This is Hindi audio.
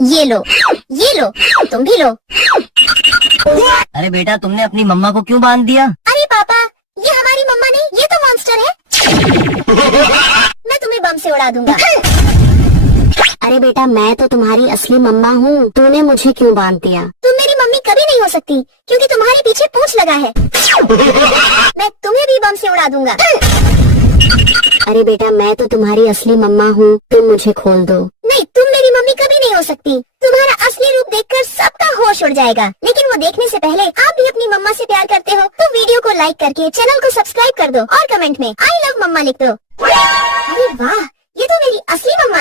ये लो, ये लो, तुम भी लो। अरे बेटा, तुमने अपनी मम्मा को क्यों बांध दिया? अरे पापा, ये हमारी मम्मा नहीं, ये तो मॉन्स्टर है। मैं तुम्हें बम से उड़ा दूंगा। अरे बेटा, मैं तो तुम्हारी असली मम्मा हूँ, तूने मुझे क्यों बांध दिया? तुम मेरी मम्मी कभी नहीं हो सकती, क्योंकि तुम्हारे पीछे पूंछ लगा है। मैं तुम्हें भी बम से उड़ा दूंगा। अरे बेटा, मैं तो तुम्हारी असली मम्मा हूँ, तुम मुझे खोल दो। नहीं, तुम मेरी मम्मी कभी नहीं हो सकती। तुम्हारा असली रूप देखकर सबका होश उड़ जाएगा। लेकिन वो देखने से पहले आप भी अपनी मम्मा से प्यार करते हो तो वीडियो को लाइक करके चैनल को सब्सक्राइब कर दो और कमेंट में आई लव मम्मा लिख दो। अरे वाह, ये तो मेरी असली मम्मा है।